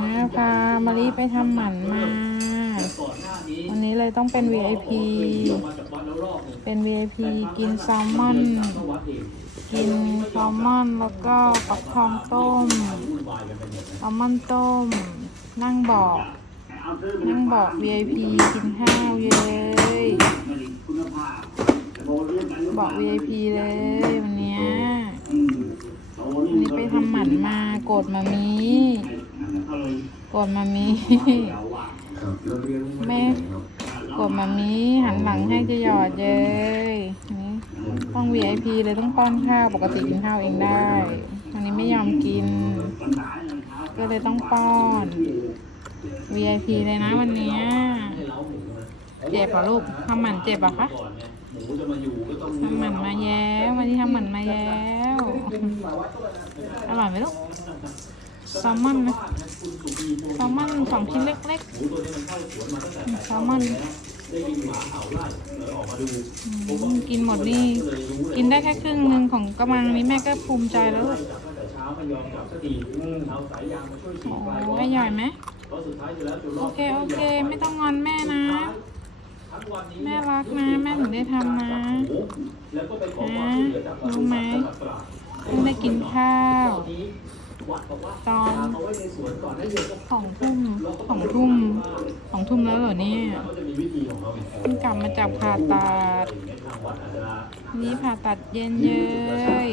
มาพามารีไปทำหมันมา วันนี้เลยต้องเป็น VIP เป็น VIP กินแซลมอน กินแซลมอนแล้วก็ปักทองต้มแซลมอนต้ม นั่งเบอกนั่งเบอก VIP กินข้าวเย้ยบอก VIP เลยวันนี้วันนี้ไปทำหมันมา กรธมามีโกรธมามีแม่กดมามีหันหลังให้จะหยอดเย้ยอันนี้ต้อง VIP เลยต้องป้อนข้าวปกติกินข้าวเองได้วันนี้ไม่ยอมกิน ก็เลยต้องป้อน VIP เลยนะวันเนี้ยเจ็บเหรอลูกทำหมันเจ็บเหรอะคะทำหมันมาแย้ววันนี้ทำหมันมาแย้ว อร่อยไหมลูกแซลมอนนะแซลมอนสองชิ้นเล็กๆแซลมอนกินหมดนี่กินได้แค่ครึ่งหนึ่งของกระมังนี้แม่ก็ภูมิใจแล้วลูกโอ้ยใหญ่ไหมโอเค โอเค ไม่ต้องงอนแม่นะ แม่รักนะ แม่ถึงได้ทำนะนะรู้ไหม กินข้าว ตอนสองทุ่มสองทุ่มสองทุ่มแล้วเหรอเนี่ยเพิ่งกลับมาจากผ่าตัด นี่ผ่าตัดเย็นเย้ย